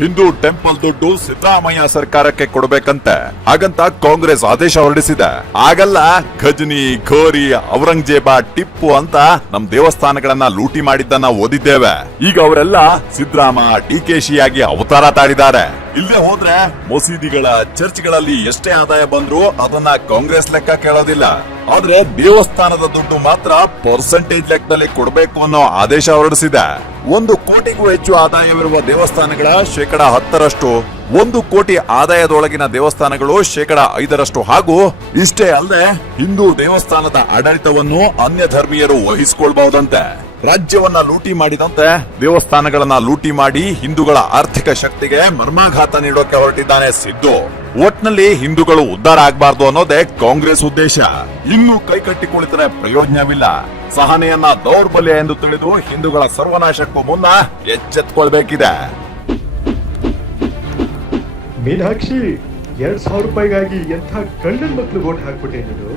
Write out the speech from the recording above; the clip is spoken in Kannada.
ಹಿಂದೂ ಟೆಂಪಲ್ ದುಡ್ಡು ಸಿದ್ದರಾಮಯ್ಯ ಸರ್ಕಾರಕ್ಕೆ ಕೊಡಬೇಕಂತೆ. ಹಾಗಂತ ಕಾಂಗ್ರೆಸ್ ಆದೇಶ ಹೊರಡಿಸಿದೆ. ಆಗಲ್ಲ, ಖಜ್ನಿ, ಘೋರಿ, ಔರಂಗಜೇಬ, ಟಿಪ್ಪು ಅಂತ ನಮ್ ದೇವಸ್ಥಾನಗಳನ್ನ ಲೂಟಿ ಮಾಡಿದ್ದನ್ನ ಓದಿದ್ದೇವೆ. ಈಗ ಅವರೆಲ್ಲ ಸಿದ್ದರಾಮ, ಡಿಕೆಶಿ ಆಗಿ ಅವತಾರ ತಾಳಿದ್ದಾರೆ. ಇಲ್ಲೇ ಹೋದ್ರೆ ಮಸೀದಿಗಳ, ಚರ್ಚ್ಗಳಲ್ಲಿ ಎಷ್ಟೇ ಆದಾಯ ಬಂದ್ರು ಅದನ್ನ ಕಾಂಗ್ರೆಸ್ ಲೆಕ್ಕ ಕೇಳೋದಿಲ್ಲ. ಆದ್ರೆ ದೇವಸ್ಥಾನದ ದುಡ್ಡು ಮಾತ್ರ ಪರ್ಸೆಂಟೇಜ್ ಲೆಕ್ಕದಲ್ಲಿ ಕೊಡಬೇಕು ಅನ್ನೋ ಆದೇಶ ಹೊರಡಿಸಿದೆ. 1 ಕೋಟಿಗೂ ಹೆಚ್ಚು ಆದಾಯವಿರುವ ದೇವಸ್ಥಾನಗಳ 10%, 1 ಕೋಟಿ ಆದಾಯದೊಳಗಿನ ದೇವಸ್ಥಾನಗಳು 5% ಹಾಗೂ ಇಷ್ಟೇ ಅಲ್ಲದೆ ಹಿಂದೂ ದೇವಸ್ಥಾನದ ಆಡಳಿತವನ್ನು ಅನ್ಯ ಧರ್ಮೀಯರು ವಹಿಸಿಕೊಳ್ಬಹುದಂತೆ. ರಾಜ್ಯವನ್ನ ಲೂಟಿ ಮಾಡಿದಂತೆ ದೇವಸ್ಥಾನಗಳನ್ನ ಲೂಟಿ ಮಾಡಿ ಹಿಂದೂಗಳ ಆರ್ಥಿಕ ಶಕ್ತಿಗೆ ಮರ್ಮಾಘಾತ ನೀಡೋಕೆ ಹೊರಟಿದ್ದಾನೆ ಸಿದ್ದು. ಒಟ್ನಲ್ಲಿ ಹಿಂದೂಗಳು ಉದ್ಧಾರ ಆಗ್ಬಾರ್ದು ಅನ್ನೋದೇ ಕಾಂಗ್ರೆಸ್ ಉದ್ದೇಶ. ಇನ್ನು ಕೈಕಟ್ಟಿ ಕುಳಿತರೆ ಪ್ರಯೋಜನವಿಲ್ಲ. ಸಹನೆಯನ್ನ ದೌರ್ಬಲ್ಯ ಎಂದು ತಿಳಿದು ಹಿಂದೂಗಳ ಸರ್ವನಾಶಕ್ಕೂ ಮುನ್ನ ಎಚ್ಚೆತ್ಕೊಳ್ಬೇಕಿದೆ. ಮೀನಾಕ್ಷಿ, 2,000 ರೂಪಾಯಿಗಾಗಿ ಎಂಥ ಗಂಡನ ಮಕ್ಳು ಓಟ್ ಹಾಕ್ಬಿಟ್ಟೆ ನೀನು.